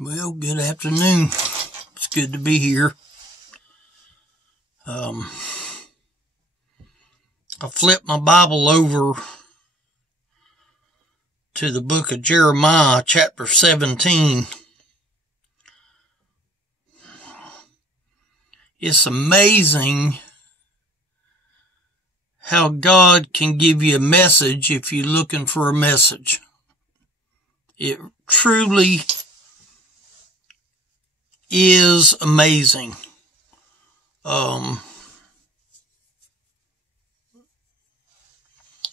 Well, good afternoon. It's good to be here. I flipped my Bible over to the book of Jeremiah, chapter 17. It's amazing how God can give you a message if you're looking for a message. It truly is amazing.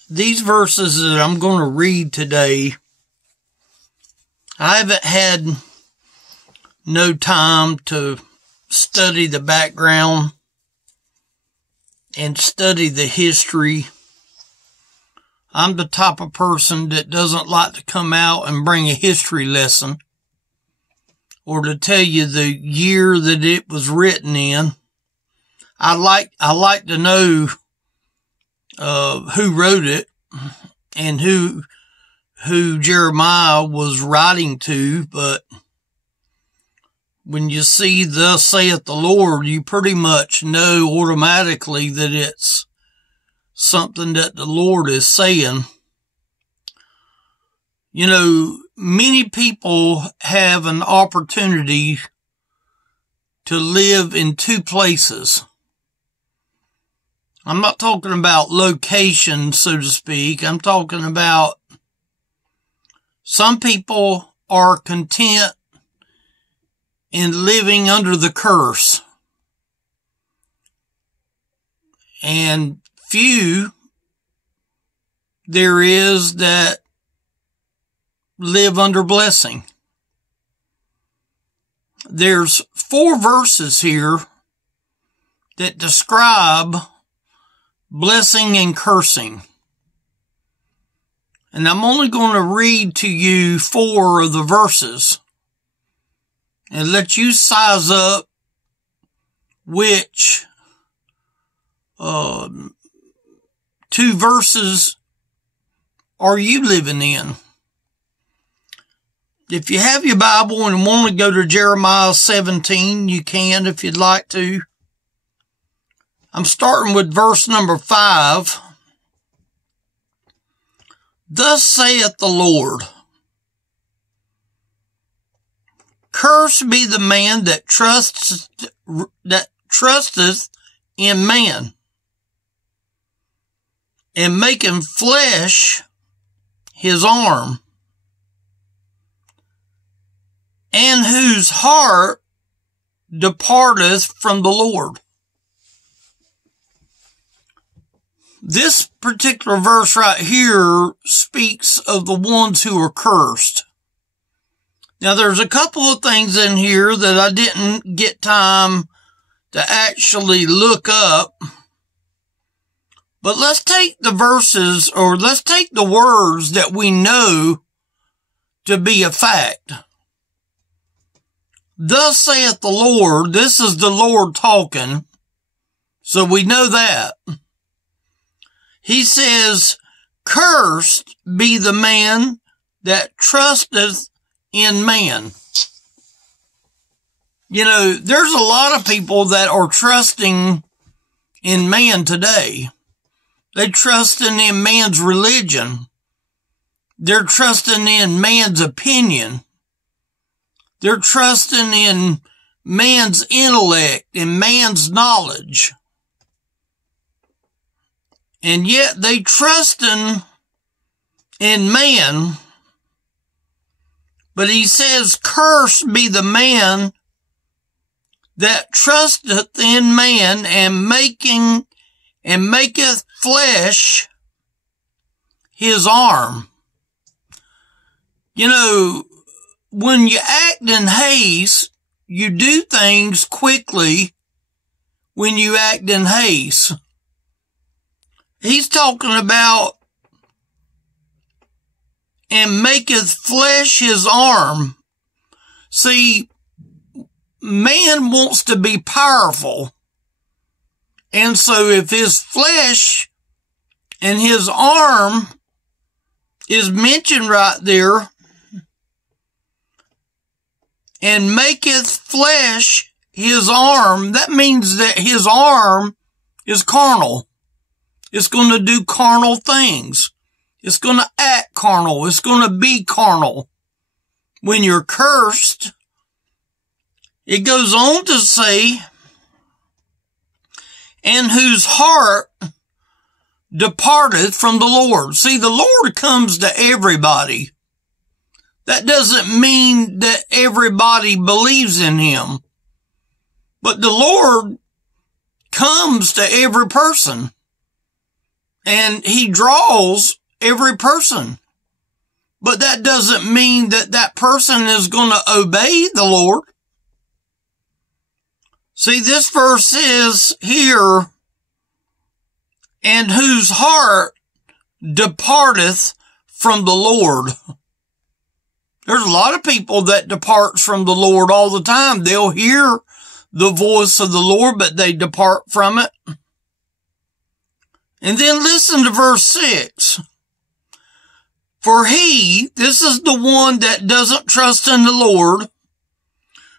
These verses that I'm going to read today, I haven't had no time to study the background and study the history. I'm the type of person that doesn't like to come out and bring a history lesson or to tell you the year that it was written in. I like to know who wrote it and who Jeremiah was writing to, but when you see "Thus saith the Lord," you pretty much know automatically that it's something that the Lord is saying. You know, many people have an opportunity to live in two places. I'm not talking about location, so to speak. I'm talking about some people are content in living under the curse, and few there is that live under blessing. There's 4 verses here that describe blessing and cursing. And I'm only going to read to you 4 of the verses and let you size up which 2 verses are you living in. If you have your Bible and want to go to Jeremiah 17, you can if you'd like to. I'm starting with verse number 5. Thus saith the Lord, cursed be the man that trusteth in man, and maketh flesh his arm, and whose heart departeth from the Lord. This particular verse right here speaks of the ones who are cursed. Now, there's a couple of things in here that I didn't get time to actually look up. But let's take the verses, or let's take the words that we know to be a fact. Thus saith the Lord. This is the Lord talking, so we know that. He says, cursed be the man that trusteth in man. You know, there's a lot of people that are trusting in man today. They're trusting in man's religion. They're trusting in man's opinion. They're trusting in man's intellect and man's knowledge. And yet they trusting in man. But he says, cursed be the man that trusteth in man, and maketh flesh his arm. You know, when you act in haste, you do things quickly when you act in haste. He's talking about, and maketh flesh his arm. See, man wants to be powerful. And so if his flesh and his arm is mentioned right there, and maketh flesh his arm. That means that his arm is carnal. It's going to do carnal things. It's going to act carnal. It's going to be carnal. When you're cursed, it goes on to say, and whose heart departeth from the Lord. See, the Lord comes to everybody. That doesn't mean that everybody believes in him. But the Lord comes to every person. And he draws every person. But that doesn't mean that that person is going to obey the Lord. See, this verse is here, and whose heart departeth from the Lord. There's a lot of people that depart from the Lord all the time. They'll hear the voice of the Lord, but they depart from it. And then listen to verse 6. For he, this is the one that doesn't trust in the Lord,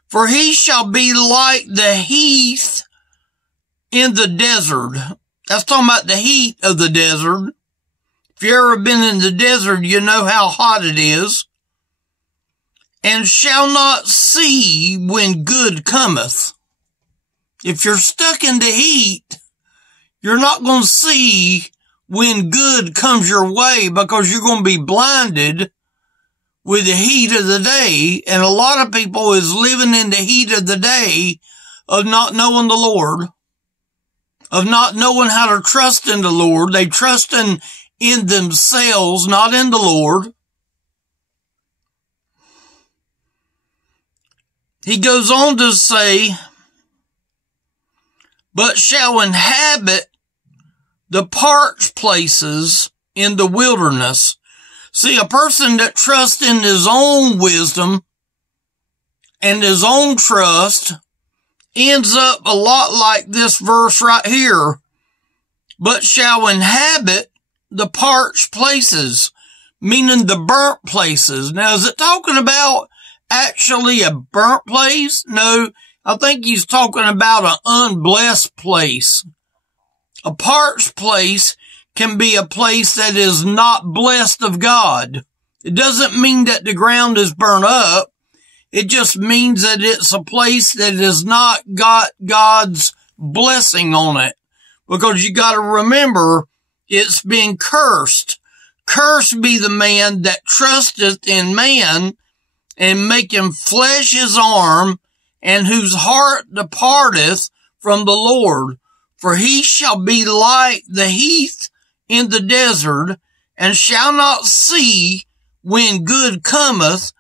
for he shall be like the heath in the desert. That's talking about the heat of the desert. If you've ever been in the desert, you know how hot it is. And shall not see when good cometh. If you're stuck in the heat, you're not going to see when good comes your way because you're going to be blinded with the heat of the day. And a lot of people is living in the heat of the day of not knowing the Lord, of not knowing how to trust in the Lord. They trust in themselves, not in the Lord. He goes on to say, but shall inhabit the parched places in the wilderness. See, a person that trusts in his own wisdom and his own trust ends up a lot like this verse right here. But shall inhabit the parched places, meaning the burnt places. Now, is it talking about actually a burnt place? No, I think he's talking about an unblessed place. A parched place can be a place that is not blessed of God. It doesn't mean that the ground is burnt up. It just means that it's a place that has not got God's blessing on it. Because you got to remember, it's been cursed. Cursed be the man that trusteth in man and make him flesh his arm, and whose heart departeth from the Lord. For he shall be like the heath in the desert, and shall not see when good cometh,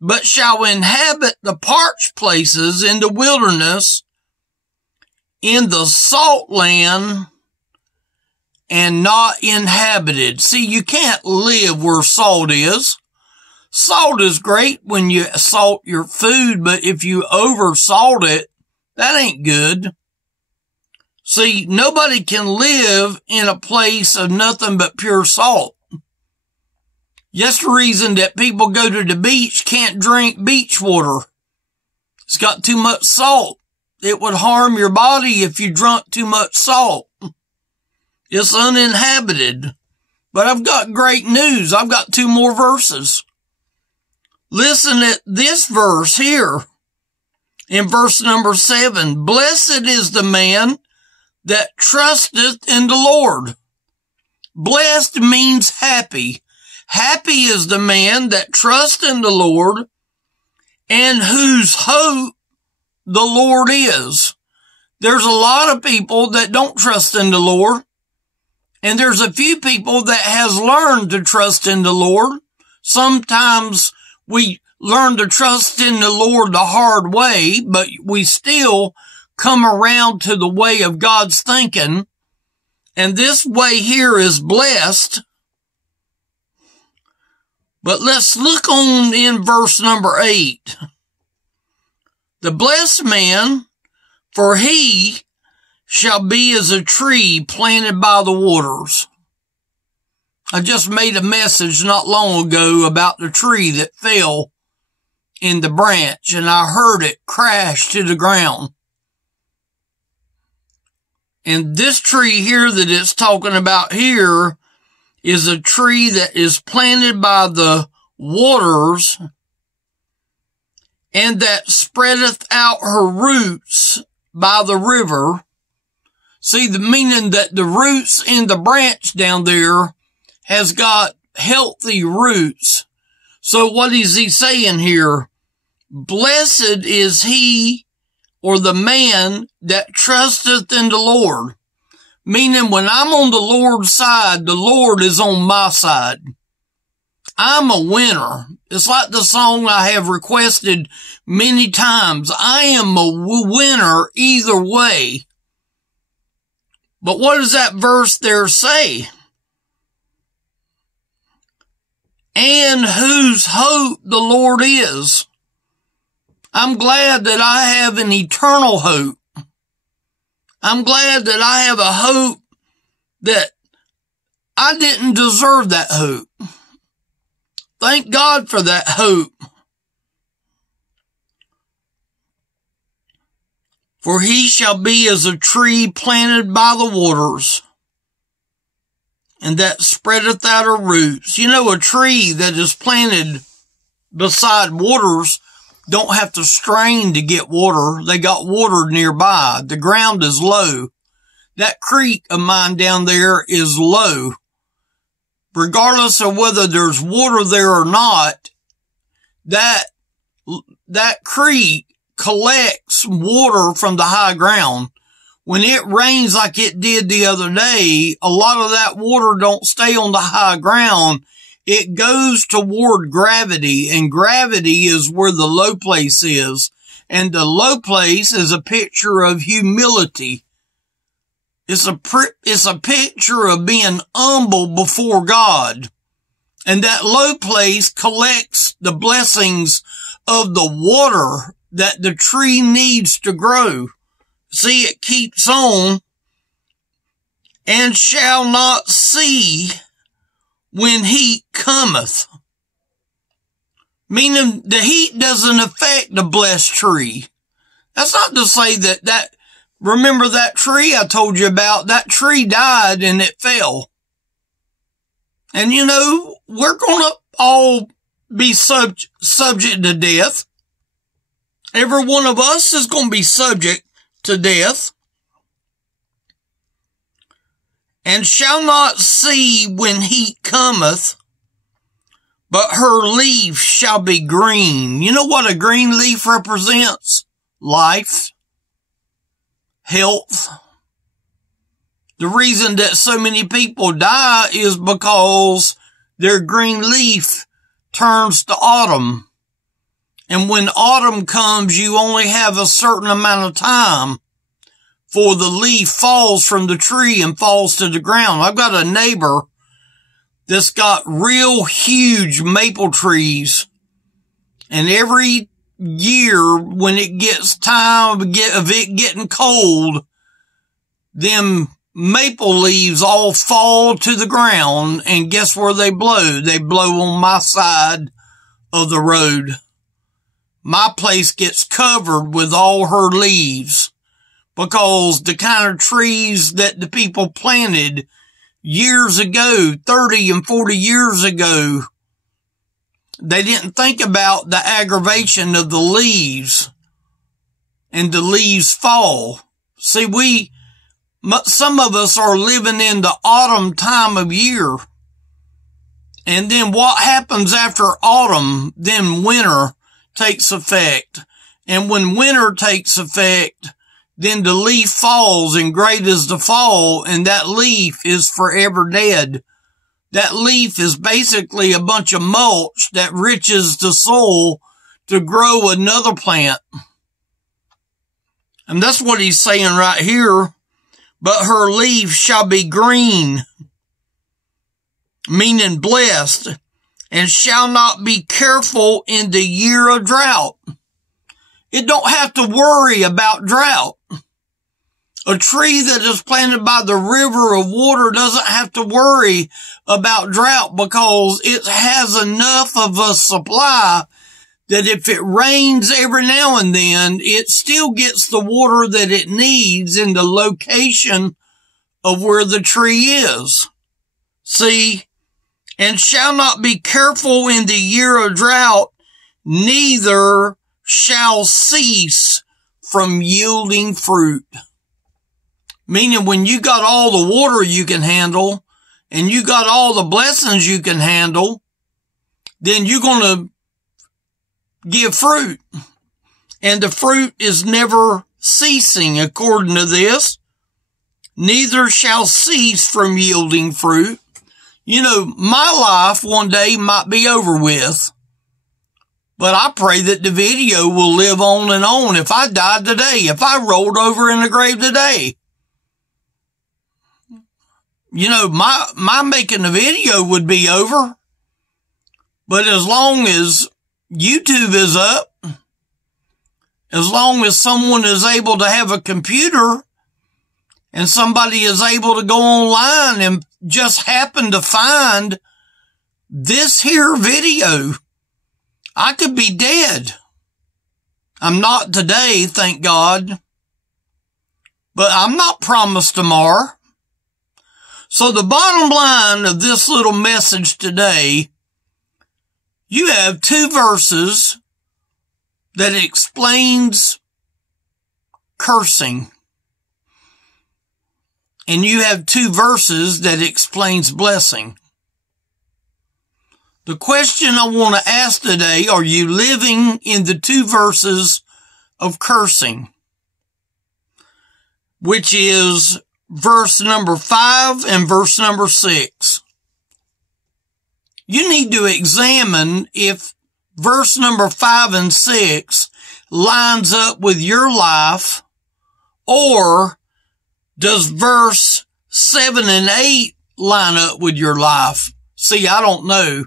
but shall inhabit the parched places in the wilderness, in the salt land, and not inhabited. See, you can't live where salt is. Salt is great when you salt your food, but if you over salt it, that ain't good. See, nobody can live in a place of nothing but pure salt. That's the reason that people go to the beach, can't drink beach water. It's got too much salt. It would harm your body if you drank too much salt. It's uninhabited. But I've got great news. I've got 2 more verses. Listen at this verse here. In verse number 7, blessed is the man that trusteth in the Lord. Blessed means happy. Happy is the man that trusts in the Lord and whose hope the Lord is. There's a lot of people that don't trust in the Lord, and there's a few people that has learned to trust in the Lord. Sometimes we learn to trust in the Lord the hard way, but we still come around to the way of God's thinking. And this way here is blessed. But let's look on in verse number 8. The blessed man, for he shall be as a tree planted by the waters. I just made a message not long ago about the tree that fell in the branch, and I heard it crash to the ground. And this tree here that it's talking about here is a tree that is planted by the waters and that spreadeth out her roots by the river. See, the meaning that the roots in the branch down there has got healthy roots. So what is he saying here? Blessed is he or the man that trusteth in the Lord. Meaning when I'm on the Lord's side, the Lord is on my side. I'm a winner. It's like the song I have requested many times. I am a winner either way. But what does that verse there say? And whose hope the Lord is. I'm glad that I have an eternal hope. I'm glad that I have a hope that I didn't deserve that hope. Thank God for that hope. For he shall be as a tree planted by the waters, and that spreadeth out her roots. You know, a tree that is planted beside waters don't have to strain to get water. They got water nearby. The ground is low. That creek of mine down there is low. Regardless of whether there's water there or not, that creek collects water from the high ground. When it rains like it did the other day, a lot of that water don't stay on the high ground. It goes toward gravity, and gravity is where the low place is. And the low place is a picture of humility. It's a picture of being humble before God. And that low place collects the blessings of the water that the tree needs to grow. See, it keeps on. And shall not see when heat cometh. Meaning the heat doesn't affect the blessed tree. That's not to say that remember that tree I told you about? That tree died and it fell. And you know, we're gonna all be subject to death. Every one of us is gonna be subject to death. And shall not see when heat cometh, but her leaf shall be green. You know what a green leaf represents? Life. Health. The reason that so many people die is because their green leaf turns to autumn. And when autumn comes, you only have a certain amount of time for the leaf falls from the tree and falls to the ground. I've got a neighbor that's got real huge maple trees. And every year when it gets time of it getting cold, them maple leaves all fall to the ground. And guess where they blow? They blow on my side of the road. My place gets covered with all her leaves. Because the kind of trees that the people planted years ago, 30 and 40 years ago, they didn't think about the aggravation of the leaves. And the leaves fall. See, some of us are living in the autumn time of year. And then what happens after autumn? Then winter takes effect. And when winter takes effect, then the leaf falls, and great is the fall, and that leaf is forever dead. That leaf is basically a bunch of mulch that riches the soil to grow another plant. And that's what he's saying right here. But her leaf shall be green, meaning blessed, and shall not be careful in the year of drought. It don't have to worry about drought. A tree that is planted by the river of water doesn't have to worry about drought because it has enough of a supply that if it rains every now and then, it still gets the water that it needs in the location of where the tree is. See, and shall not be careful in the year of drought, neither shall cease from yielding fruit. Meaning when you got all the water you can handle and you got all the blessings you can handle, then you're going to give fruit. And the fruit is never ceasing according to this. Neither shall cease from yielding fruit. You know, my life one day might be over with, but I pray that the video will live on and on. If I died today, if I rolled over in the grave today, you know, my making the video would be over. But as long as YouTube is up, as long as someone is able to have a computer and somebody is able to go online and just happen to find this here video, I could be dead. I'm not today, thank God. But I'm not promised tomorrow. So the bottom line of this little message today, you have two verses that explains cursing. And you have two verses that explains blessing. The question I want to ask today, are you living in the two verses of cursing? Which is verse number 5 and verse number 6. You need to examine if verse number 5 and 6 lines up with your life, or does verse 7 and 8 line up with your life? See, I don't know.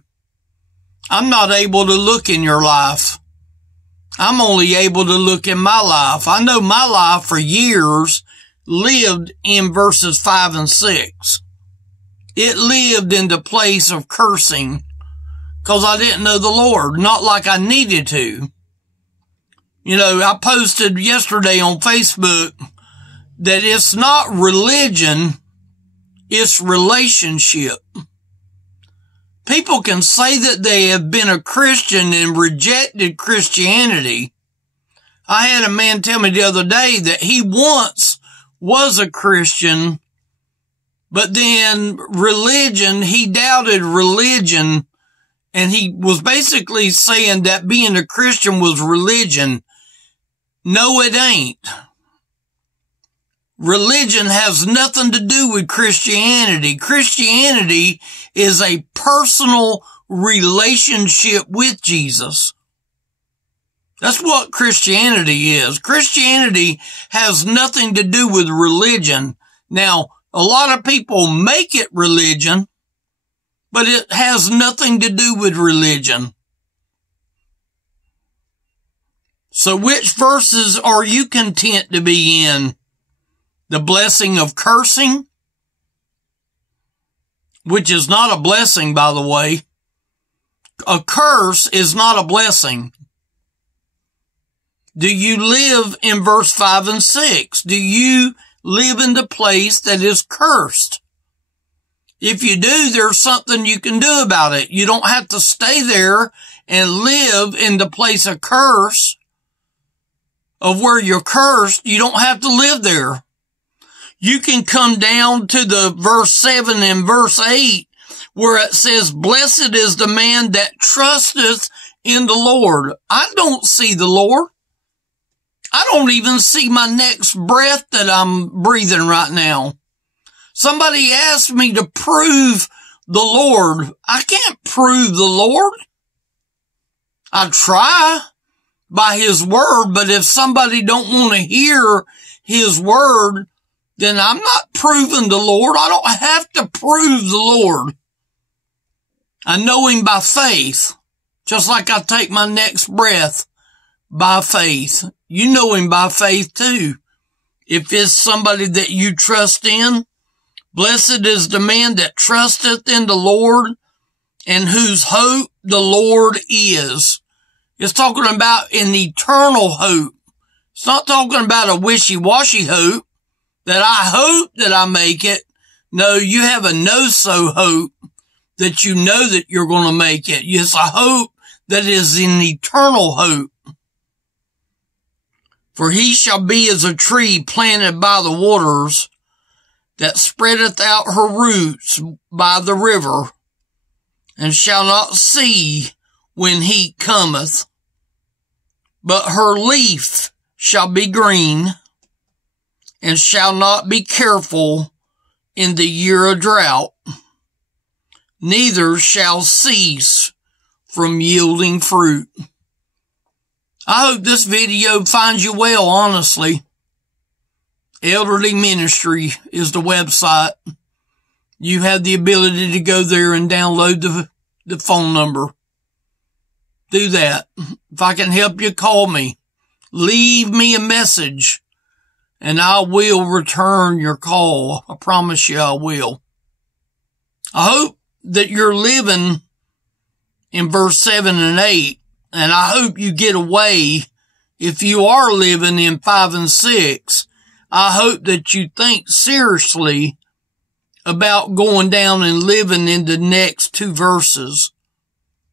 I'm not able to look in your life. I'm only able to look in my life. I know my life for years lived in verses 5 and 6. It lived in the place of cursing because I didn't know the Lord, not like I needed to. You know, I posted yesterday on Facebook that it's not religion, it's relationship. People can say that they have been a Christian and rejected Christianity. I had a man tell me the other day that he once was a Christian, but then religion, he doubted religion, and he was basically saying that being a Christian was religion. No, it ain't. Religion has nothing to do with Christianity. Christianity is a personal relationship with Jesus. That's what Christianity is. Christianity has nothing to do with religion. Now, a lot of people make it religion, but it has nothing to do with religion. So which verses are you content to be in? The blessing of cursing, which is not a blessing, by the way. A curse is not a blessing. Do you live in verse 5 and 6? Do you live in the place that is cursed? If you do, there's something you can do about it. You don't have to stay there and live in the place of curse, of where you're cursed. You don't have to live there. You can come down to the verse 7 and verse 8 where it says, blessed is the man that trusteth in the Lord. I don't see the Lord. I don't even see my next breath that I'm breathing right now. Somebody asked me to prove the Lord. I can't prove the Lord. I try by his word, but if somebody don't want to hear his word, then I'm not proving the Lord. I don't have to prove the Lord. I know him by faith, just like I take my next breath by faith. You know him by faith too. If it's somebody that you trust in, blessed is the man that trusteth in the Lord and whose hope the Lord is. It's talking about an eternal hope. It's not talking about a wishy-washy hope that I hope that I make it. No, you have a no-so hope that you know that you're going to make it. It's a hope that is an eternal hope. For he shall be as a tree planted by the waters, that spreadeth out her roots by the river, and shall not see when heat cometh, but her leaf shall be green, and shall not be careful in the year of drought, neither shall cease from yielding fruit. I hope this video finds you well, honestly. Elderly Ministry is the website. You have the ability to go there and download the phone number. Do that. If I can help you, call me. Leave me a message, and I will return your call. I promise you I will. I hope that you're living in verse 7 and 8, and I hope you get away. If you are living in 5 and 6, I hope that you think seriously about going down and living in the next 2 verses,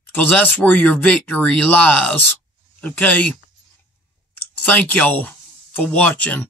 because that's where your victory lies. Okay? Thank y'all for watching.